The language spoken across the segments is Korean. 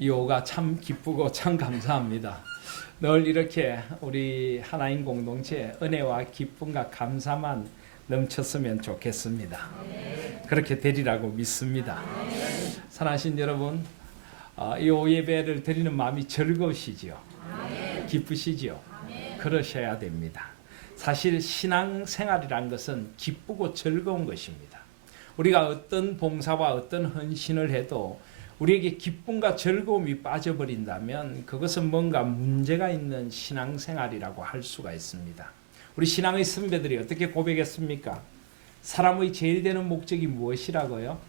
이 오후가 참 기쁘고 참 감사합니다. 늘 이렇게 우리 하나님 공동체 은혜와 기쁨과 감사만 넘쳤으면 좋겠습니다. 그렇게 되리라고 믿습니다. 사랑하신 여러분, 이 오후 예배를 드리는 마음이 즐거우시지요? 기쁘시지요? 그러셔야 됩니다. 사실 신앙생활이란 것은 기쁘고 즐거운 것입니다. 우리가 어떤 봉사와 어떤 헌신을 해도 우리에게 기쁨과 즐거움이 빠져버린다면 그것은 뭔가 문제가 있는 신앙생활이라고 할 수가 있습니다. 우리 신앙의 선배들이 어떻게 고백했습니까? 사람의 제일 되는 목적이 무엇이라고요?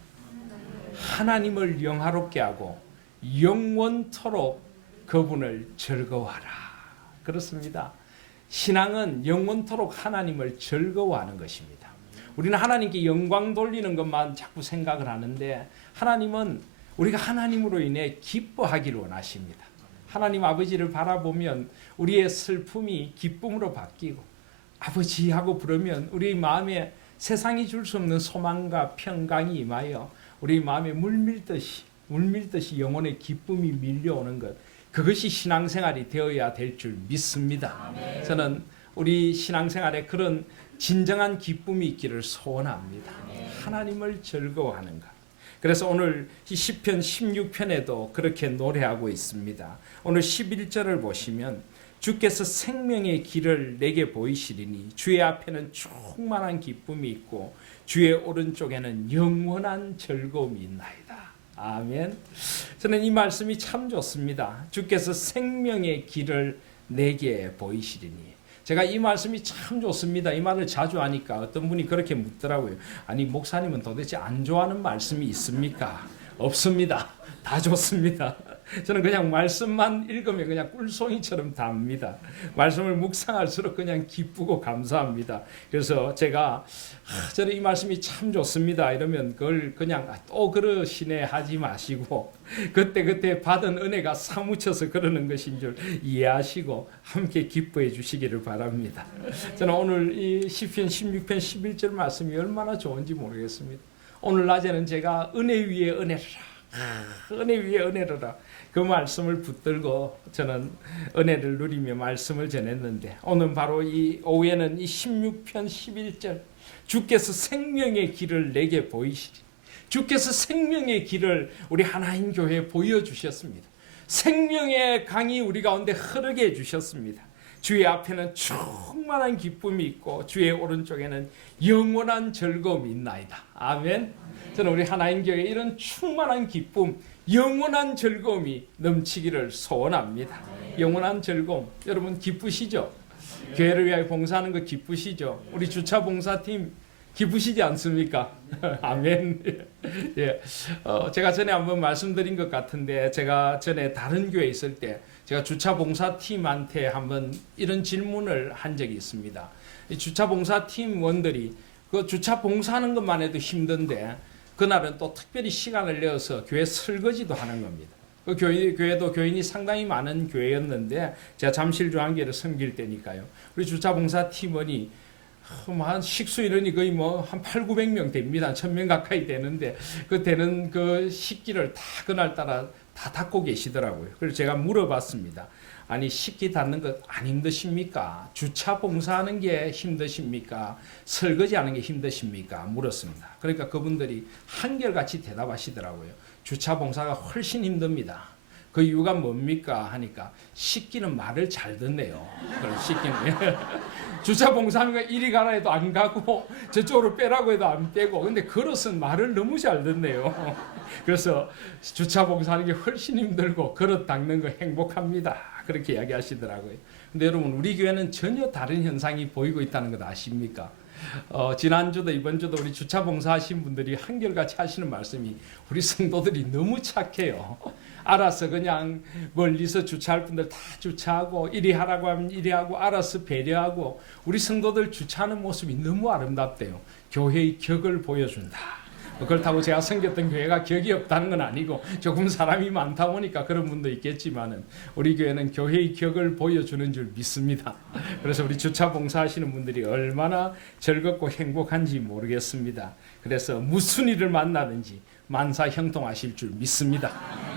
하나님을 영화롭게 하고 영원토록 그분을 즐거워하라. 그렇습니다. 신앙은 영원토록 하나님을 즐거워하는 것입니다. 우리는 하나님께 영광 돌리는 것만 자꾸 생각을 하는데 하나님은 우리가 하나님으로 인해 기뻐하기를 원하십니다. 하나님 아버지를 바라보면 우리의 슬픔이 기쁨으로 바뀌고 아버지 하고 부르면 우리 마음에 세상이 줄 수 없는 소망과 평강이 임하여 우리 마음에 물밀듯이 영혼의 기쁨이 밀려오는 것, 그것이 신앙생활이 되어야 될 줄 믿습니다. 저는 우리 신앙생활에 그런 진정한 기쁨이 있기를 소원합니다. 하나님을 즐거워하는 것. 그래서 오늘 시편 16편에도 그렇게 노래하고 있습니다. 오늘 11절을 보시면 주께서 생명의 길을 내게 보이시리니 주의 앞에는 충만한 기쁨이 있고 주의 오른쪽에는 영원한 즐거움이 있나이다. 아멘. 저는 이 말씀이 참 좋습니다. 주께서 생명의 길을 내게 보이시리니. 제가 이 말씀이 참 좋습니다. 이 말을 자주 하니까 어떤 분이 그렇게 묻더라고요. 아니 목사님은 도대체 안 좋아하는 말씀이 있습니까? 없습니다. 다 좋습니다. 저는 그냥 말씀만 읽으면 그냥 꿀송이처럼 답니다. 말씀을 묵상할수록 그냥 기쁘고 감사합니다. 그래서 제가 저는 이 말씀이 참 좋습니다 이러면 그걸 그냥 또 그러시네 하지 마시고 그때 받은 은혜가 사무쳐서 그러는 것인 줄 이해하시고 함께 기뻐해 주시기를 바랍니다. 저는 오늘 이 시편 16편 11절 말씀이 얼마나 좋은지 모르겠습니다. 오늘 낮에는 제가 은혜 위에 은혜라 은혜 위에 은혜라 그 말씀을 붙들고 저는 은혜를 누리며 말씀을 전했는데 오늘 바로 이 오후에는 이 16편 11절 주께서 생명의 길을 내게 보이시리. 주께서 생명의 길을 우리 하나님 교회에 보여주셨습니다. 생명의 강이 우리 가운데 흐르게 해주셨습니다. 주의 앞에는 충만한 기쁨이 있고 주의 오른쪽에는 영원한 즐거움이 있나이다. 아멘. 저는 우리 하나님 교회에 이런 충만한 기쁨, 영원한 즐거움이 넘치기를 소원합니다. 영원한 즐거움. 여러분 기쁘시죠? 교회를 위하여 봉사하는 거 기쁘시죠? 우리 주차 봉사팀 기쁘시지 않습니까? 아멘. 예. 제가 전에 한번 말씀드린 것 같은데 제가 전에 다른 교회에 있을 때 제가 주차 봉사팀한테 한번 이런 질문을 한 적이 있습니다. 이 주차 봉사팀원들이 그 주차 봉사하는 것만 해도 힘든데 그날은 또 특별히 시간을 내어서 교회 설거지도 하는 겁니다. 그 교회도 교인이 상당히 많은 교회였는데 제가 잠실중앙교회를 섬길 때니까요. 우리 주차봉사 팀원이 한 식수인원이 거의 한 800~900명 됩니다. 1000명 가까이 되는데 그 되는 그 식기를 다 그날따라 다 닦고 계시더라고요. 그래서 제가 물어봤습니다. 아니 식기 닦는 것 안 힘드십니까? 주차 봉사하는 게 힘드십니까? 설거지하는 게 힘드십니까? 물었습니다. 그러니까 그분들이 한결같이 대답하시더라고요. 주차 봉사가 훨씬 힘듭니다. 그 이유가 뭡니까? 하니까 식기는 말을 잘 듣네요. 식기는 주차 봉사하는 거 이리 가라 해도 안 가고 저쪽으로 빼라고 해도 안 빼고 근데 그릇은 말을 너무 잘 듣네요. 그래서 주차 봉사하는 게 훨씬 힘들고 그릇 닦는 거 행복합니다. 그렇게 이야기하시더라고요. 근데 여러분 우리 교회는 전혀 다른 현상이 보이고 있다는 것 아십니까? 지난주도 이번주도 우리 주차 봉사하신 분들이 한결같이 하시는 말씀이 우리 성도들이 너무 착해요. 알아서 그냥 멀리서 주차할 분들 다 주차하고 이리 하라고 하면 이리 하고 알아서 배려하고 우리 성도들 주차하는 모습이 너무 아름답대요. 교회의 격을 보여준다. 그렇다고 제가 섬겼던 교회가 격이 없다는 건 아니고 조금 사람이 많다 보니까 그런 분도 있겠지만은 우리 교회는 교회의 격을 보여주는 줄 믿습니다. 그래서 우리 주차 봉사하시는 분들이 얼마나 즐겁고 행복한지 모르겠습니다. 그래서 무슨 일을 만나든지 만사 형통하실 줄 믿습니다.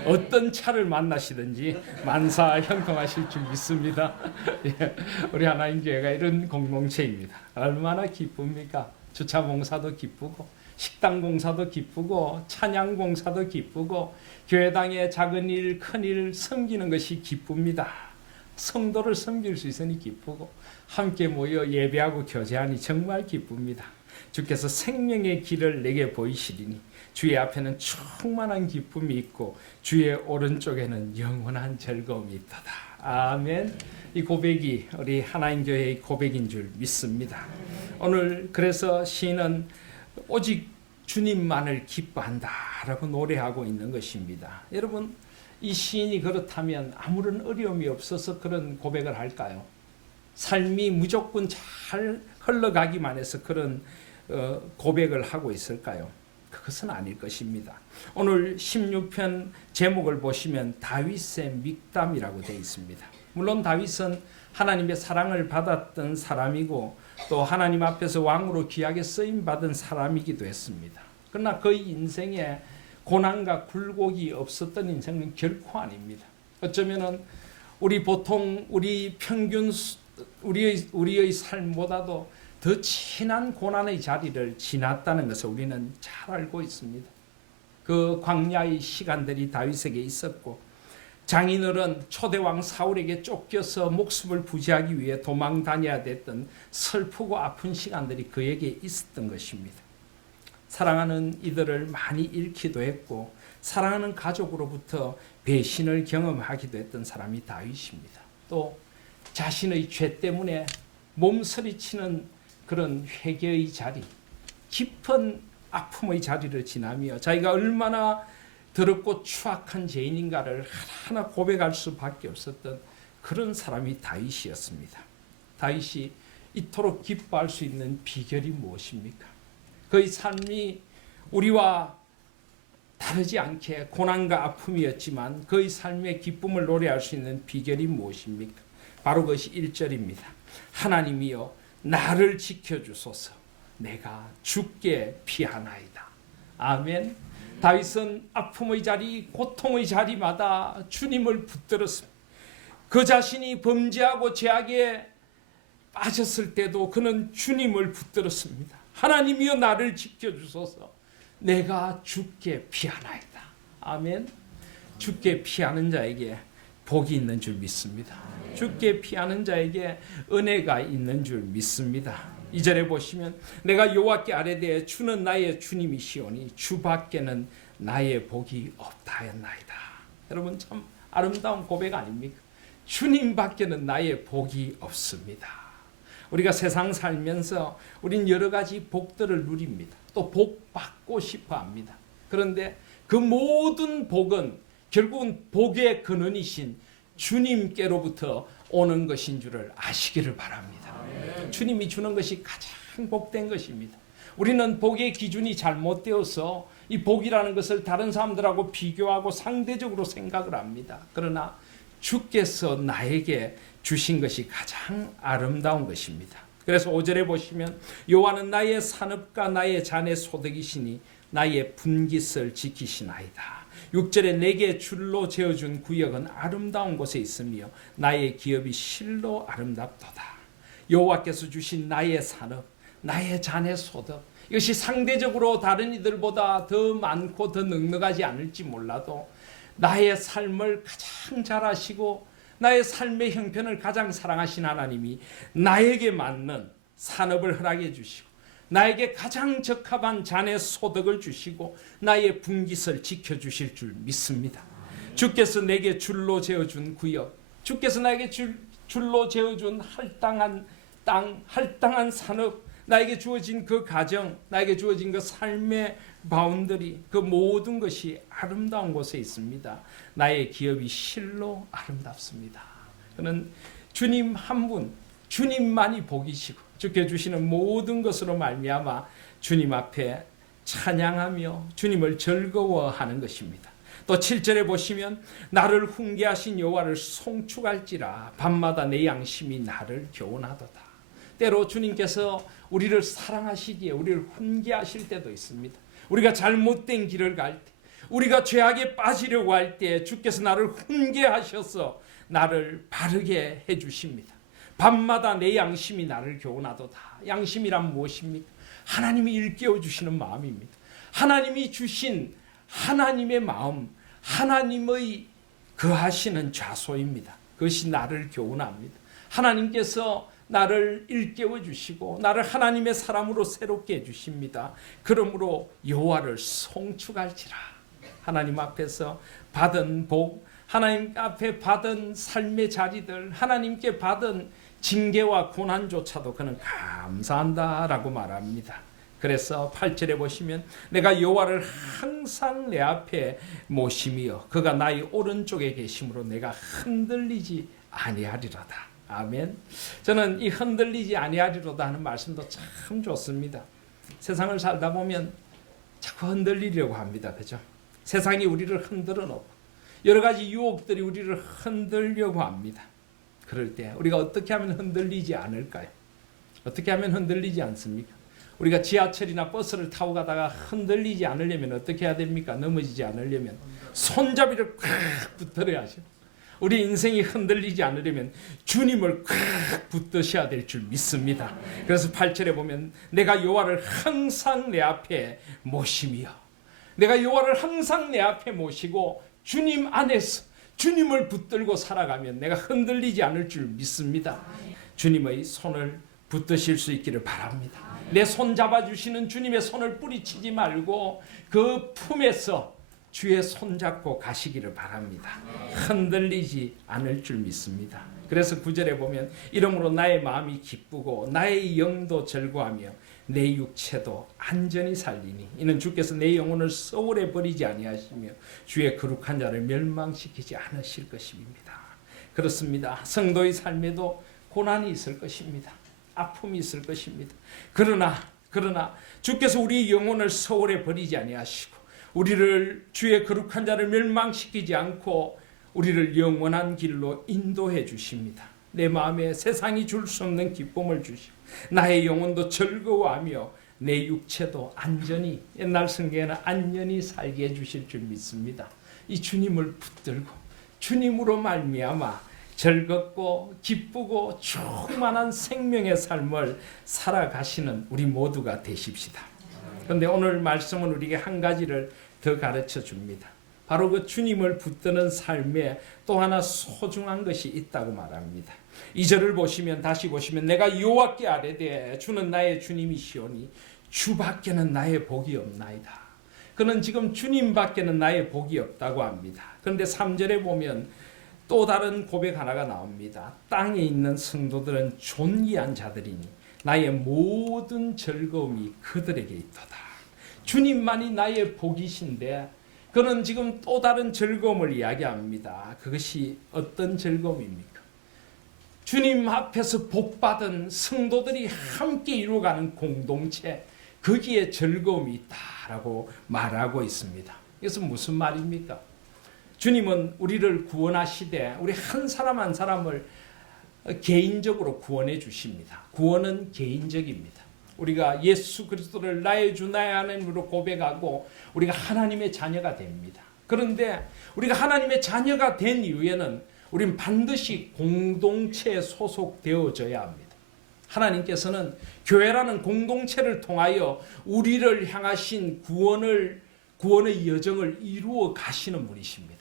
어떤 차를 만나시든지 만사 형통하실 줄 믿습니다. 예, 우리 하나님 교회가 이런 공동체입니다. 얼마나 기쁩니까? 주차 봉사도 기쁘고 식당 봉사도 기쁘고 찬양 봉사도 기쁘고 교회당의 작은 일, 큰 일 섬기는 것이 기쁩니다. 성도를 섬길 수 있으니 기쁘고 함께 모여 예배하고 교제하니 정말 기쁩니다. 주께서 생명의 길을 내게 보이시리니 주의 앞에는 충만한 기쁨이 있고 주의 오른쪽에는 영원한 즐거움이 있도다. 아멘. 이 고백이 우리 하나님 교회의 고백인 줄 믿습니다. 오늘 그래서 시인은 오직 주님만을 기뻐한다라고 노래하고 있는 것입니다. 여러분, 이 시인이 그렇다면 아무런 어려움이 없어서 그런 고백을 할까요? 삶이 무조건 잘 흘러가기만 해서 그런 고백을 하고 있을까요? 그것은 아닐 것입니다. 오늘 16편 제목을 보시면 다윗의 믹담이라고 되어 있습니다. 물론 다윗은 하나님의 사랑을 받았던 사람이고 또 하나님 앞에서 왕으로 귀하게 쓰임받은 사람이기도 했습니다. 그러나 그의 인생에 고난과 굴곡이 없었던 인생은 결코 아닙니다. 어쩌면은 우리 평균 우리의 삶보다도 더 진한 고난의 자리를 지났다는 것을 우리는 잘 알고 있습니다. 그 광야의 시간들이 다윗에게 있었고 장인어른 초대왕 사울에게 쫓겨서 목숨을 부지하기 위해 도망 다녀야 됐던 슬프고 아픈 시간들이 그에게 있었던 것입니다. 사랑하는 이들을 많이 잃기도 했고 사랑하는 가족으로부터 배신을 경험하기도 했던 사람이 다윗입니다. 또 자신의 죄 때문에 몸서리치는 그런 회개의 자리, 깊은 아픔의 자리를 지나며 자기가 얼마나 더럽고 추악한 죄인인가를 하나하나 고백할 수밖에 없었던 그런 사람이 다윗이었습니다. 다윗이 이토록 기뻐할 수 있는 비결이 무엇입니까? 그의 삶이 우리와 다르지 않게 고난과 아픔이었지만 그의 삶의 기쁨을 노래할 수 있는 비결이 무엇입니까? 바로 그것이 1절입니다. 하나님이여 나를 지켜주소서 내가 죽게 피하나이다. 아멘. 다윗은 아픔의 자리, 고통의 자리마다 주님을 붙들었습니다. 그 자신이 범죄하고 죄악에 빠졌을 때도 그는 주님을 붙들었습니다. 하나님이여 나를 지켜주소서 내가 죽게 피하나이다. 아멘. 죽게 피하는 자에게 복이 있는 줄 믿습니다. 죽게 피하는 자에게 은혜가 있는 줄 믿습니다. 2절에 보시면 내가 여호와께 아뢰되 주는 나의 주님이시오니 주 밖에는 나의 복이 없다 하였나이다. 여러분 참 아름다운 고백 아닙니까? 주님 밖에는 나의 복이 없습니다. 우리가 세상 살면서 우린 여러 가지 복들을 누립니다. 또 복 받고 싶어 합니다. 그런데 그 모든 복은 결국은 복의 근원이신 주님께로부터 오는 것인 줄을 아시기를 바랍니다. 주님이 주는 것이 가장 복된 것입니다. 우리는 복의 기준이 잘못되어서 이 복이라는 것을 다른 사람들하고 비교하고 상대적으로 생각을 합니다. 그러나 주께서 나에게 주신 것이 가장 아름다운 것입니다. 그래서 5절에 보시면 여호와는 나의 산업과 나의 잔의 소득이시니 나의 분깃을 지키시나이다. 6절에 내게 줄로 재어준 구역은 아름다운 곳에 있으며 나의 기업이 실로 아름답도다. 여호와께서 주신 나의 산업, 나의 잔의 소득, 이것이 상대적으로 다른 이들보다 더 많고 더 넉넉하지 않을지 몰라도 나의 삶을 가장 잘 아시고 나의 삶의 형편을 가장 사랑하신 하나님이 나에게 맞는 산업을 허락해 주시고 나에게 가장 적합한 잔의 소득을 주시고 나의 분깃을 지켜주실 줄 믿습니다. 주께서 내게 줄로 재어준 구역, 주께서 나에게 줄로 재어준 할당한 땅, 할당한 산업, 나에게 주어진 그 가정, 나에게 주어진 그 삶의 바운더리, 그 모든 것이 아름다운 곳에 있습니다. 나의 기업이 실로 아름답습니다. 그는 주님 한 분, 주님만이 복이시고 주께 주시는 모든 것으로 말미암아 주님 앞에 찬양하며 주님을 즐거워하는 것입니다. 또 7절에 보시면 나를 훈계하신 여호와를 송축할지라 밤마다 내 양심이 나를 교훈하도다. 때로 주님께서 우리를 사랑하시기에 우리를 훈계하실 때도 있습니다. 우리가 잘못된 길을 갈 때, 우리가 죄악에 빠지려고 할 때 주께서 나를 훈계하셔서 나를 바르게 해주십니다. 밤마다 내 양심이 나를 교훈하도다. 양심이란 무엇입니까? 하나님이 일깨워 주시는 마음입니다. 하나님이 주신 하나님의 마음, 하나님의 거하시는 좌소입니다. 그것이 나를 교훈합니다. 하나님께서 나를 일깨워 주시고 나를 하나님의 사람으로 새롭게 해주십니다. 그러므로 여호와를 송축할지라. 하나님 앞에서 받은 복, 하나님 앞에 받은 삶의 자리들, 하나님께 받은 징계와 고난조차도 그는 감사한다라고 말합니다. 그래서 8절에 보시면 내가 여호와를 항상 내 앞에 모심이여 그가 나의 오른쪽에 계심으로 내가 흔들리지 아니하리로다. 아멘. 저는 이 흔들리지 아니하리로다 하는 말씀도 참 좋습니다. 세상을 살다 보면 자꾸 흔들리려고 합니다. 그죠? 세상이 우리를 흔들어 놓고 여러 가지 유혹들이 우리를 흔들려고 합니다. 그럴 때 우리가 어떻게 하면 흔들리지 않을까요? 어떻게 하면 흔들리지 않습니까? 우리가 지하철이나 버스를 타고 가다가 흔들리지 않으려면 어떻게 해야 됩니까? 넘어지지 않으려면 손잡이를 꽉 붙들어야죠. 우리 인생이 흔들리지 않으려면 주님을 꽉 붙드셔야 될 줄 믿습니다. 그래서 8절에 보면 내가 여호와를 항상 내 앞에 모심이여. 내가 여호와를 항상 내 앞에 모시고 주님 안에서 주님을 붙들고 살아가면 내가 흔들리지 않을 줄 믿습니다. 주님의 손을 붙드실 수 있기를 바랍니다. 내 손 잡아주시는 주님의 손을 뿌리치지 말고 그 품에서 주의 손 잡고 가시기를 바랍니다. 흔들리지 않을 줄 믿습니다. 그래서 9절에 보면 이러므로 나의 마음이 기쁘고 나의 영도 즐거하며 내 육체도 안전히 살리니 이는 주께서 내 영혼을 소홀히 버리지 아니하시며 주의 거룩한 자를 멸망시키지 않으실 것입니다. 그렇습니다. 성도의 삶에도 고난이 있을 것입니다. 아픔이 있을 것입니다. 그러나 주께서 우리 영혼을 소홀히 버리지 아니하시고 우리를 주의 거룩한 자를 멸망시키지 않고 우리를 영원한 길로 인도해 주십니다. 내 마음에 세상이 줄 수 없는 기쁨을 주시고 나의 영혼도 즐거워하며 내 육체도 안전히 옛날 성경에는 안전히 살게 해주실 줄 믿습니다. 이 주님을 붙들고 주님으로 말미암아 즐겁고 기쁘고 충만한 생명의 삶을 살아가시는 우리 모두가 되십시다. 그런데 오늘 말씀은 우리에게 한 가지를 더 가르쳐 줍니다. 바로 그 주님을 붙드는 삶에 또 하나 소중한 것이 있다고 말합니다. 2절을 보시면 다시 보시면 내가 여호와께 아뢰되 주는 나의 주님이시오니 주밖에는 나의 복이 없나이다. 그는 지금 주님밖에는 나의 복이 없다고 합니다. 그런데 3절에 보면 또 다른 고백 하나가 나옵니다. 땅에 있는 성도들은 존귀한 자들이니 나의 모든 즐거움이 그들에게 있도다. 주님만이 나의 복이신데 그는 지금 또 다른 즐거움을 이야기합니다. 그것이 어떤 즐거움입니까? 주님 앞에서 복받은 성도들이 함께 이루어가는 공동체, 거기에 즐거움이 있다라고 말하고 있습니다. 이것은 무슨 말입니까? 주님은 우리를 구원하시되 우리 한 사람 한 사람을 개인적으로 구원해 주십니다. 구원은 개인적입니다. 우리가 예수 그리스도를 나의 주 나의 하나님으로 고백하고 우리가 하나님의 자녀가 됩니다. 그런데 우리가 하나님의 자녀가 된 이후에는 우리는 반드시 공동체에 소속되어져야 합니다. 하나님께서는 교회라는 공동체를 통하여 우리를 향하신 구원의 여정을 이루어 가시는 분이십니다.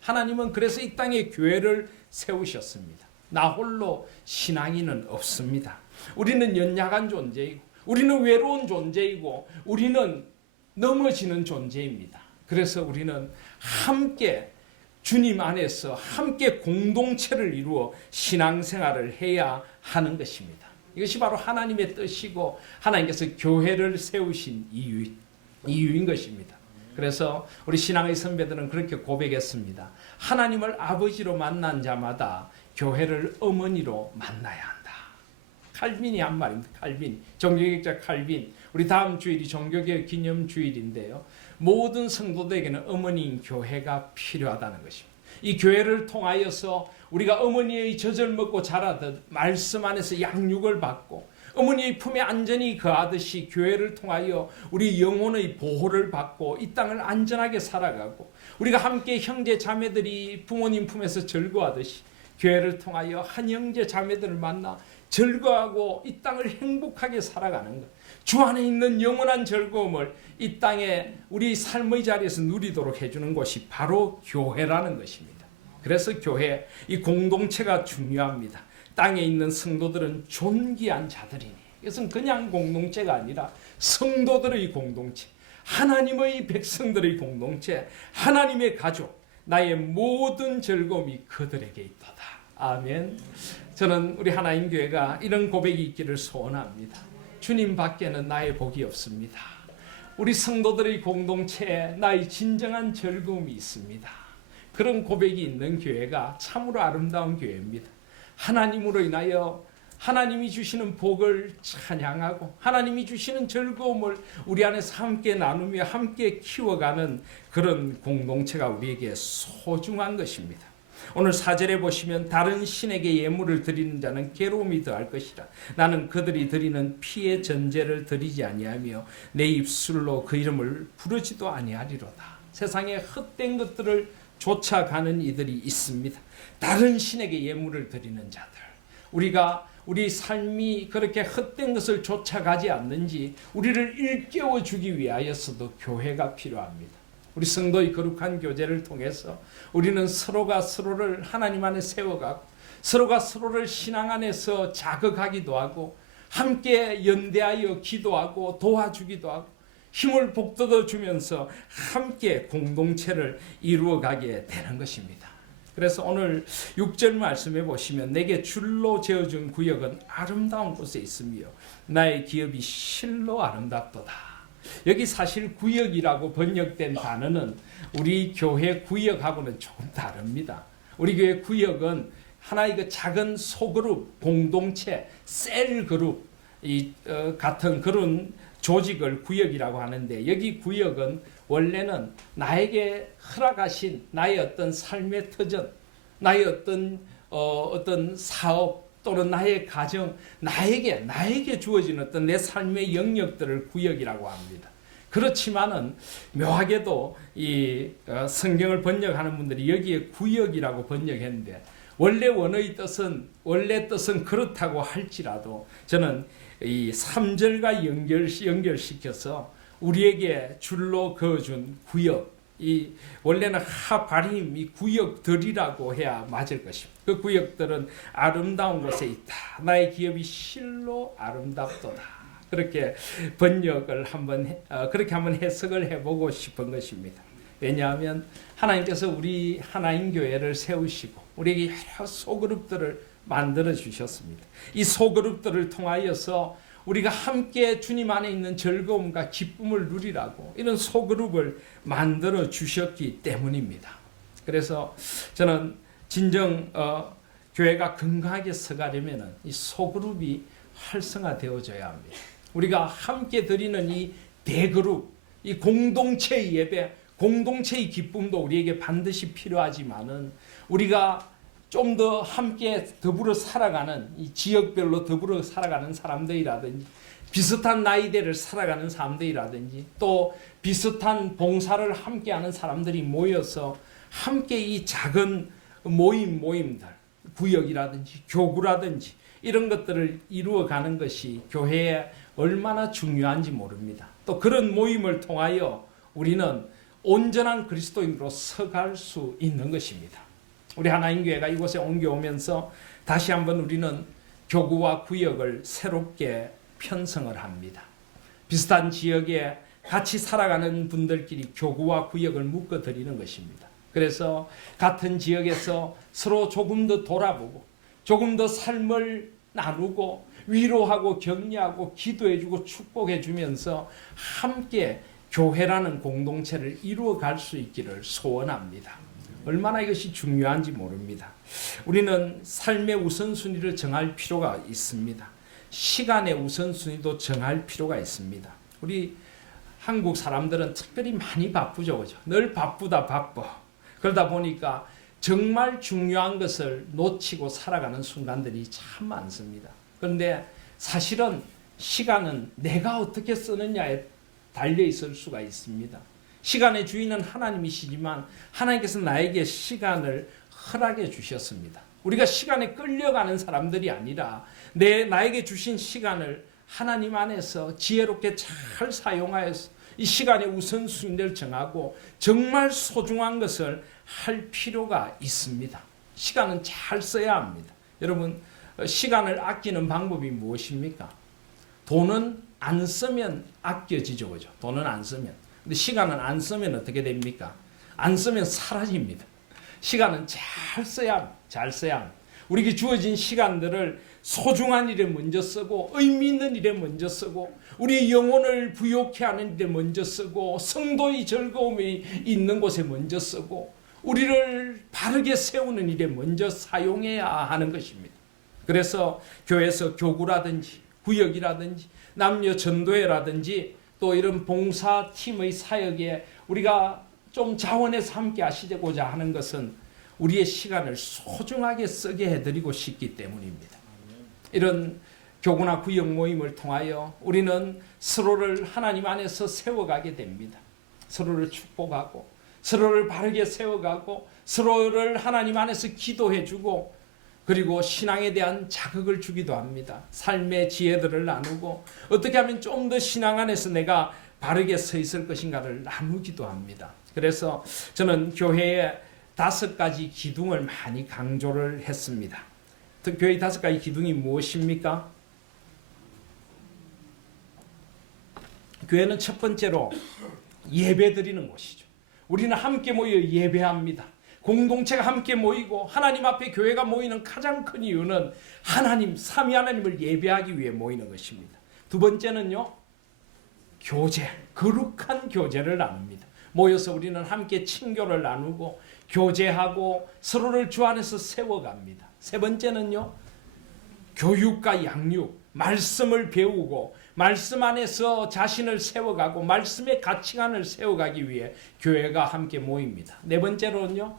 하나님은 그래서 이 땅에 교회를 세우셨습니다. 나 홀로 신앙인은 없습니다. 우리는 연약한 존재이고 우리는 외로운 존재이고 우리는 넘어지는 존재입니다. 그래서 우리는 함께 주님 안에서 함께 공동체를 이루어 신앙생활을 해야 하는 것입니다. 이것이 바로 하나님의 뜻이고 하나님께서 교회를 세우신 이유인 것입니다. 그래서 우리 신앙의 선배들은 그렇게 고백했습니다. 하나님을 아버지로 만난 자마다 교회를 어머니로 만나야 한다. 칼빈이 한 말입니다. 칼빈, 종교개혁자 칼빈. 우리 다음 주일이 종교개혁 기념주일인데요. 모든 성도들에게는 어머니인 교회가 필요하다는 것입니다. 이 교회를 통하여서 우리가 어머니의 젖을 먹고 자라듯 말씀 안에서 양육을 받고 어머니의 품에 안전히 거하듯이 교회를 통하여 우리 영혼의 보호를 받고 이 땅을 안전하게 살아가고, 우리가 함께 형제 자매들이 부모님 품에서 즐거워하듯이 교회를 통하여 한 형제 자매들을 만나 즐거워하고 이 땅을 행복하게 살아가는 것, 주 안에 있는 영원한 즐거움을 이 땅에 우리 삶의 자리에서 누리도록 해주는 것이 바로 교회라는 것입니다. 그래서 교회, 이 공동체가 중요합니다. 땅에 있는 성도들은 존귀한 자들이니, 이것은 그냥 공동체가 아니라 성도들의 공동체, 하나님의 백성들의 공동체, 하나님의 가족, 나의 모든 즐거움이 그들에게 있도다. 아멘. 저는 우리 하나님 교회가 이런 고백이 있기를 소원합니다. 주님 밖에는 나의 복이 없습니다. 우리 성도들의 공동체에 나의 진정한 즐거움이 있습니다. 그런 고백이 있는 교회가 참으로 아름다운 교회입니다. 하나님으로 인하여 하나님이 주시는 복을 찬양하고 하나님이 주시는 즐거움을 우리 안에서 함께 나누며 함께 키워가는 그런 공동체가 우리에게 소중한 것입니다. 오늘 4절에 보시면 다른 신에게 예물을 드리는 자는 괴로움이 더할 것이라. 나는 그들이 드리는 피의 전제를 드리지 아니하며 내 입술로 그 이름을 부르지도 아니하리로다. 세상에 헛된 것들을 쫓아가는 이들이 있습니다. 다른 신에게 예물을 드리는 자들. 우리가 우리 삶이 그렇게 헛된 것을 쫓아가지 않는지 우리를 일깨워 주기 위하여서도 교회가 필요합니다. 우리 성도의 거룩한 교제를 통해서 우리는 서로가 서로를 하나님 안에 세워가고 서로가 서로를 신앙 안에서 자극하기도 하고 함께 연대하여 기도하고 도와주기도 하고 힘을 북돋워 주면서 함께 공동체를 이루어가게 되는 것입니다. 그래서 오늘 6절 말씀에 보시면 내게 줄로 재어준 구역은 아름다운 곳에 있으며 나의 기업이 실로 아름답도다. 여기 사실 구역이라고 번역된 단어는 우리 교회 구역하고는 조금 다릅니다. 우리 교회 구역은 하나의 그 작은 소그룹, 공동체, 셀 그룹 같은 그런 조직을 구역이라고 하는데, 여기 구역은 원래는 나에게 허락하신 나의 어떤 삶의 터전, 나의 어떤 사업 또는 나의 가정, 나에게 주어진 어떤 내 삶의 영역들을 구역이라고 합니다. 그렇지만은 묘하게도 이 성경을 번역하는 분들이 여기에 구역이라고 번역했는데, 원래 뜻은 그렇다고 할지라도 저는 이 3절과 연결시켜서 우리에게 줄로 그어준 구역, 이 원래는 하바림, 이 구역들이라고 해야 맞을 것입니다. 그 구역들은 아름다운 곳에 있다. 나의 기업이 실로 아름답도다. 그렇게 번역을 그렇게 한번 해석을 해보고 싶은 것입니다. 왜냐하면 하나님께서 우리 하나님 교회를 세우시고 우리에게 여러 소그룹들을 만들어 주셨습니다. 이 소그룹들을 통하여서 우리가 함께 주님 안에 있는 즐거움과 기쁨을 누리라고 이런 소그룹을 만들어 주셨기 때문입니다. 그래서 저는 진정 교회가 건강하게 서가려면 이 소그룹이 활성화되어져야 합니다. 우리가 함께 드리는 이 대그룹, 이 공동체의 예배, 공동체의 기쁨도 우리에게 반드시 필요하지만은 우리가 좀 더 함께 더불어 살아가는 이 지역별로 더불어 살아가는 사람들이라든지 비슷한 나이대를 살아가는 사람들이라든지 또 비슷한 봉사를 함께하는 사람들이 모여서 함께 이 작은 모임들, 구역이라든지 교구라든지 이런 것들을 이루어가는 것이 교회에 얼마나 중요한지 모릅니다. 또 그런 모임을 통하여 우리는 온전한 그리스도인으로 서갈 수 있는 것입니다. 우리 하나님교회가 이곳에 옮겨오면서 다시 한번 우리는 교구와 구역을 새롭게 편성을 합니다. 비슷한 지역에 같이 살아가는 분들끼리 교구와 구역을 묶어드리는 것입니다. 그래서 같은 지역에서 서로 조금 더 돌아보고 조금 더 삶을 나누고 위로하고 격려하고 기도해주고 축복해주면서 함께 교회라는 공동체를 이루어갈 수 있기를 소원합니다. 얼마나 이것이 중요한지 모릅니다. 우리는 삶의 우선순위를 정할 필요가 있습니다. 시간의 우선순위도 정할 필요가 있습니다. 우리 한국 사람들은 특별히 많이 바쁘죠, 그죠? 늘 바쁘다. 그러다 보니까 정말 중요한 것을 놓치고 살아가는 순간들이 참 많습니다. 그런데 사실은 시간은 내가 어떻게 쓰느냐에 달려 있을 수가 있습니다. 시간의 주인은 하나님이시지만 하나님께서 나에게 시간을 허락해 주셨습니다. 우리가 시간에 끌려가는 사람들이 아니라 나에게 주신 시간을 하나님 안에서 지혜롭게 잘 사용하여서 이 시간의 우선순위를 정하고 정말 소중한 것을 할 필요가 있습니다. 시간은 잘 써야 합니다. 여러분, 시간을 아끼는 방법이 무엇입니까? 돈은 안 쓰면 아껴지죠, 그죠? 돈은 안 쓰면. 근데 시간은 안 쓰면 어떻게 됩니까? 안 쓰면 사라집니다. 시간은 잘 써야 합니다. 잘 써야 합니다. 우리에게 주어진 시간들을 소중한 일에 먼저 쓰고 의미 있는 일에 먼저 쓰고 우리의 영혼을 부욕케 하는 일에 먼저 쓰고 성도의 즐거움이 있는 곳에 먼저 쓰고 우리를 바르게 세우는 일에 먼저 사용해야 하는 것입니다. 그래서 교회에서 교구라든지 구역이라든지 남녀 전도회라든지 또 이런 봉사팀의 사역에 우리가 좀 자원해서 함께 하시고자 하는 것은 우리의 시간을 소중하게 쓰게 해드리고 싶기 때문입니다. 이런 교구나 구역 모임을 통하여 우리는 서로를 하나님 안에서 세워가게 됩니다. 서로를 축복하고 서로를 바르게 세워가고 서로를 하나님 안에서 기도해주고 그리고 신앙에 대한 자극을 주기도 합니다. 삶의 지혜들을 나누고 어떻게 하면 좀 더 신앙 안에서 내가 바르게 서 있을 것인가를 나누기도 합니다. 그래서 저는 교회에 5가지 기둥을 많이 강조를 했습니다. 교회의 5가지 기둥이 무엇입니까? 교회는 첫 번째로 예배 드리는 곳이죠. 우리는 함께 모여 예배합니다. 공동체가 함께 모이고 하나님 앞에 교회가 모이는 가장 큰 이유는 하나님, 삼위 하나님을 예배하기 위해 모이는 것입니다. 두 번째는요, 교제, 거룩한 교제를 나눕니다. 모여서 우리는 함께 친교를 나누고 교제하고 서로를 주 안에서 세워갑니다. 세 번째는요, 교육과 양육, 말씀을 배우고 말씀 안에서 자신을 세워가고 말씀의 가치관을 세워가기 위해 교회가 함께 모입니다. 네 번째로는요,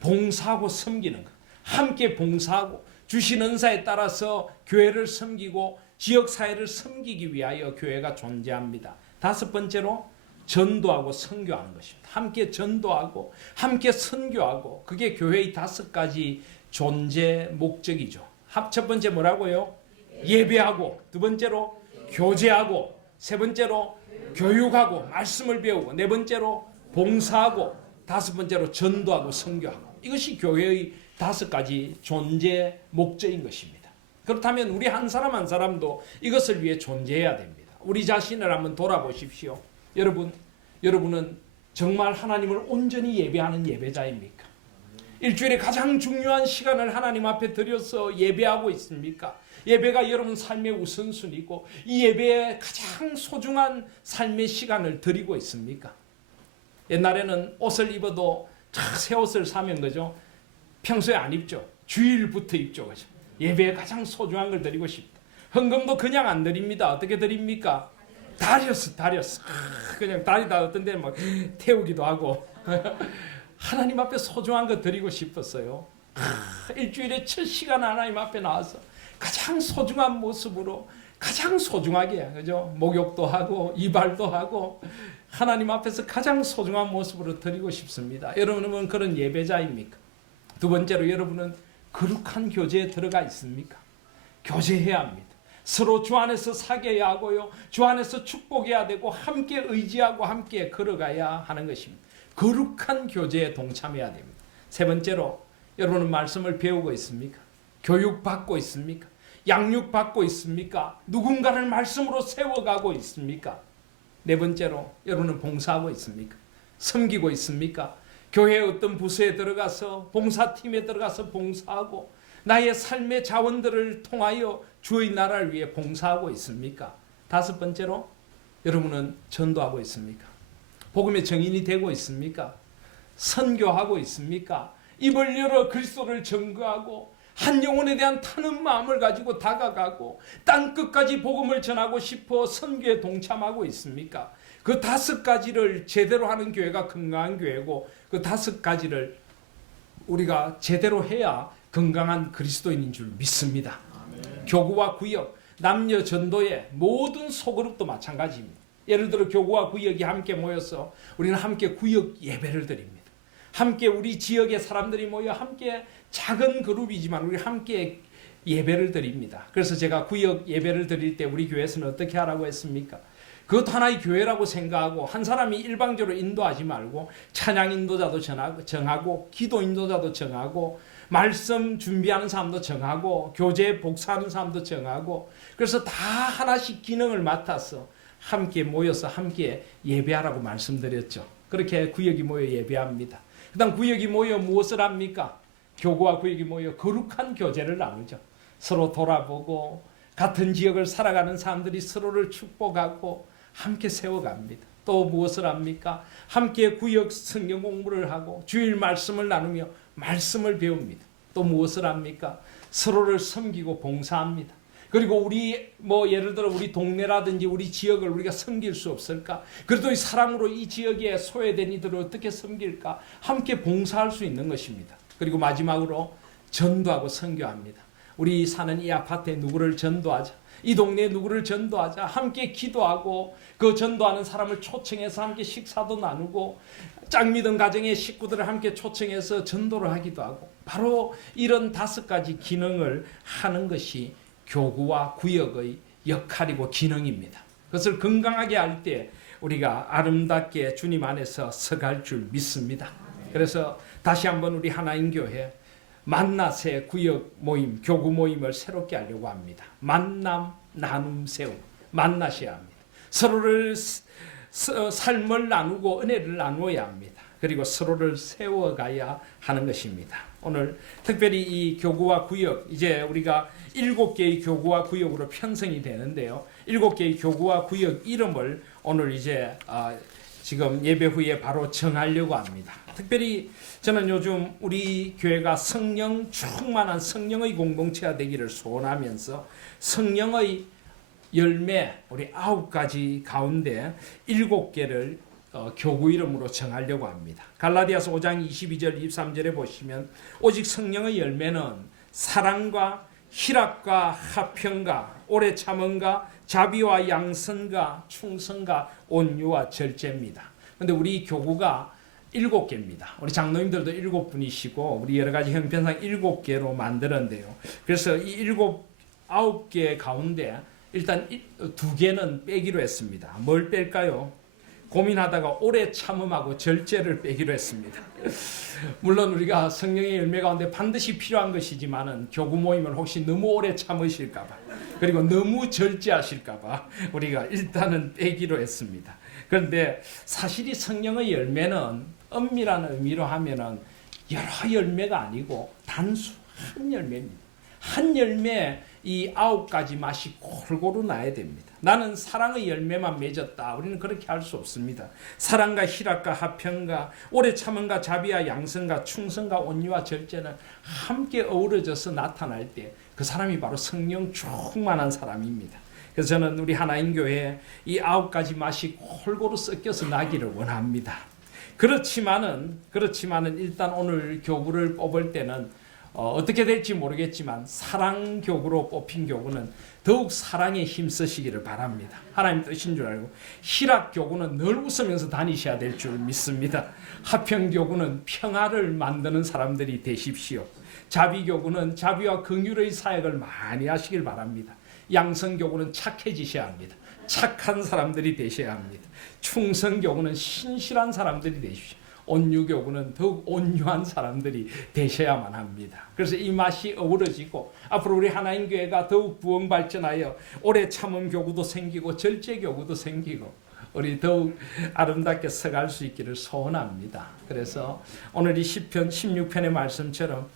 봉사하고 섬기는 것. 함께 봉사하고 주신 은사에 따라서 교회를 섬기고 지역사회를 섬기기 위하여 교회가 존재합니다. 5번째로 전도하고 선교하는 것입니다. 함께 전도하고 함께 선교하고 그게 교회의 5가지 존재 목적이죠. 첫 번째 뭐라고요? 예배하고, 두 번째로 교제하고, 세 번째로 교육하고 말씀을 배우고, 네 번째로 봉사하고, 5번째로 전도하고 선교하고. 이것이 교회의 5가지 존재 목적인 것입니다. 그렇다면 우리 한 사람 한 사람도 이것을 위해 존재해야 됩니다. 우리 자신을 한번 돌아보십시오. 여러분은 정말 하나님을 온전히 예배하는 예배자입니까? 일주일에 가장 중요한 시간을 하나님 앞에 들여서 예배하고 있습니까? 예배가 여러분 삶의 우선순위고 이 예배에 가장 소중한 삶의 시간을 드리고 있습니까? 옛날에는 옷을 입어도 새 옷을 사면 그죠? 평소에 안 입죠. 주일부터 입죠. 그죠? 예배에 가장 소중한 걸 드리고 싶다. 헌금도 그냥 안 드립니다. 어떻게 드립니까? 다렸어. 그냥 다리다 어떤 데는 막 태우기도 하고 하나님 앞에 소중한 거 드리고 싶었어요. 일주일에 7시간 하나님 앞에 나와서 가장 소중한 모습으로 가장 소중하게 그죠? 목욕도 하고 이발도 하고 하나님 앞에서 가장 소중한 모습으로 드리고 싶습니다. 여러분은 그런 예배자입니까? 두 번째로 여러분은 거룩한 교제에 들어가 있습니까? 교제해야 합니다. 서로 주 안에서 사귀어야 하고요. 주 안에서 축복해야 되고 함께 의지하고 함께 걸어가야 하는 것입니다. 거룩한 교제에 동참해야 됩니다. 세 번째로 여러분은 말씀을 배우고 있습니까? 교육받고 있습니까? 양육받고 있습니까? 누군가를 말씀으로 세워가고 있습니까? 네 번째로 여러분은 봉사하고 있습니까? 섬기고 있습니까? 교회 어떤 부서에 들어가서 봉사팀에 들어가서 봉사하고 나의 삶의 자원들을 통하여 주의 나라를 위해 봉사하고 있습니까? 5번째로 여러분은 전도하고 있습니까? 복음의 증인이 되고 있습니까? 선교하고 있습니까? 입을 열어 그리스도를 증거하고 한 영혼에 대한 타는 마음을 가지고 다가가고 땅끝까지 복음을 전하고 싶어 선교에 동참하고 있습니까? 그 5가지를 제대로 하는 교회가 건강한 교회고 그 5가지를 우리가 제대로 해야 건강한 그리스도인인 줄 믿습니다. 아멘. 교구와 구역, 남녀 전도의 모든 소그룹도 마찬가지입니다. 예를 들어 교구와 구역이 함께 모여서 우리는 함께 구역 예배를 드립니다. 함께 우리 지역의 사람들이 모여 함께 작은 그룹이지만 우리 함께 예배를 드립니다. 그래서 제가 구역 예배를 드릴 때 우리 교회에서는 어떻게 하라고 했습니까? 그것도 하나의 교회라고 생각하고 한 사람이 일방적으로 인도하지 말고 찬양 인도자도 정하고 기도 인도자도 정하고 말씀 준비하는 사람도 정하고 교재 복사하는 사람도 정하고 그래서 다 하나씩 기능을 맡아서 함께 모여서 함께 예배하라고 말씀드렸죠. 그렇게 구역이 모여 예배합니다. 그 다음 구역이 모여 무엇을 합니까? 교구와 구역이 모여 거룩한 교제를 나누죠. 서로 돌아보고 같은 지역을 살아가는 사람들이 서로를 축복하고 함께 세워갑니다. 또 무엇을 합니까? 함께 구역 성경 공부를 하고 주일 말씀을 나누며 말씀을 배웁니다. 또 무엇을 합니까? 서로를 섬기고 봉사합니다. 그리고 우리 예를 들어 우리 동네라든지 우리 지역을 우리가 섬길 수 없을까? 그래도 이 사랑으로 이 지역에 소외된 이들을 어떻게 섬길까? 함께 봉사할 수 있는 것입니다. 그리고 마지막으로 전도하고 선교합니다. 우리 사는 이 아파트에 누구를 전도하자. 이 동네에 누구를 전도하자. 함께 기도하고 그 전도하는 사람을 초청해서 함께 식사도 나누고 짝 믿은 가정의 식구들을 함께 초청해서 전도를 하기도 하고 바로 이런 5가지 기능을 하는 것이 교구와 구역의 역할이고 기능입니다. 그것을 건강하게 할 때 우리가 아름답게 주님 안에서 서갈 줄 믿습니다. 그래서 다시 한번 우리 하나님교회 만나세 구역 모임, 교구 모임을 새롭게 하려고 합니다. 만남, 나눔, 세움, 만나셔야 합니다. 서로를 삶을 나누고 은혜를 나누어야 합니다. 그리고 서로를 세워가야 하는 것입니다. 오늘 특별히 이 교구와 구역, 이제 우리가 7개의 교구와 구역으로 편성이 되는데요. 7개의 교구와 구역 이름을 오늘 이제 지금 예배 후에 바로 정하려고 합니다. 특별히 저는 요즘 우리 교회가 성령 충만한 성령의 공동체가 되기를 소원하면서 성령의 열매 우리 9가지 가운데 7개를 교구 이름으로 정하려고 합니다. 갈라디아서 5장 22절 23절에 보시면 오직 성령의 열매는 사랑과 희락과 화평과 오래 참음과 자비와 양선과 충성과 온유와 절제입니다. 그런데 우리 교구가 7개입니다. 우리 장로님들도 7분이시고 우리 여러 가지 형편상 7개로 만들었는데요. 그래서 이 9개 가운데 일단 2개는 빼기로 했습니다. 뭘 뺄까요? 고민하다가 오래 참음하고 절제를 빼기로 했습니다. 물론 우리가 성령의 열매 가운데 반드시 필요한 것이지만은 교구 모임을 혹시 너무 오래 참으실까봐 그리고 너무 절제하실까봐 우리가 일단은 빼기로 했습니다. 그런데 사실 이 성령의 열매는 엄밀한 의미로 하면은 여러 열매가 아니고 단수 한 열매입니다. 한 열매 이 9가지 맛이 골고루 나야 됩니다. 나는 사랑의 열매만 맺었다. 우리는 그렇게 할 수 없습니다. 사랑과 희락과 화평과 오래 참음과 자비와 양선과 충성과 온유와 절제는 함께 어우러져서 나타날 때 그 사람이 바로 성령 충만한 사람입니다. 그래서 저는 우리 하나님교회에 이 9가지 맛이 골고루 섞여서 나기를 원합니다. 그렇지만은 일단 오늘 교구를 뽑을 때는 어떻게 될지 모르겠지만 사랑 교구로 뽑힌 교구는 더욱 사랑에 힘쓰시기를 바랍니다. 하나님 뜻인 줄 알고 희락 교구는 늘 웃으면서 다니셔야 될 줄 믿습니다. 화평 교구는 평화를 만드는 사람들이 되십시오. 자비 교구는 자비와 긍휼의 사역을 많이 하시길 바랍니다. 양선 교구는 착해지셔야 합니다. 착한 사람들이 되셔야 합니다. 충성 교구는 신실한 사람들이 되십시오. 온유 교구는 더욱 온유한 사람들이 되셔야만 합니다. 그래서 이 맛이 어우러지고 앞으로 우리 하나님 교회가 더욱 부흥 발전하여 오래 참음 교구도 생기고 절제 교구도 생기고 우리 더욱 아름답게 서갈 수 있기를 소원합니다. 그래서 오늘 이 시편 16편의 말씀처럼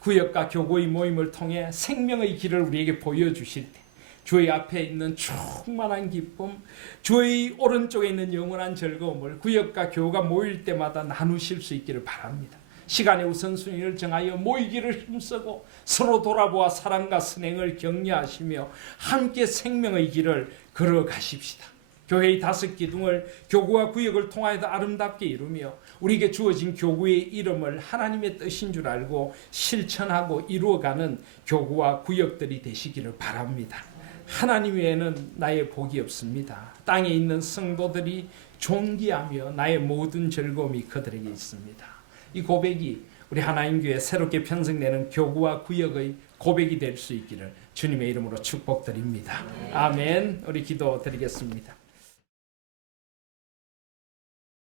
구역과 교구의 모임을 통해 생명의 길을 우리에게 보여주실 때 주의 앞에 있는 충만한 기쁨, 주의 오른쪽에 있는 영원한 즐거움을 구역과 교우가 모일 때마다 나누실 수 있기를 바랍니다. 시간의 우선순위를 정하여 모이기를 힘쓰고 서로 돌아보아 사랑과 선행을 격려하시며 함께 생명의 길을 걸어가십시다. 교회의 5기둥을 교구와 구역을 통하여 아름답게 이루며 우리에게 주어진 교구의 이름을 하나님의 뜻인 줄 알고 실천하고 이루어가는 교구와 구역들이 되시기를 바랍니다. 하나님 외에는 나의 복이 없습니다. 땅에 있는 성도들이 존귀하며 나의 모든 즐거움이 그들에게 있습니다. 이 고백이 우리 하나님교회 새롭게 편성되는 교구와 구역의 고백이 될 수 있기를 주님의 이름으로 축복드립니다. 아멘. 우리 기도드리겠습니다.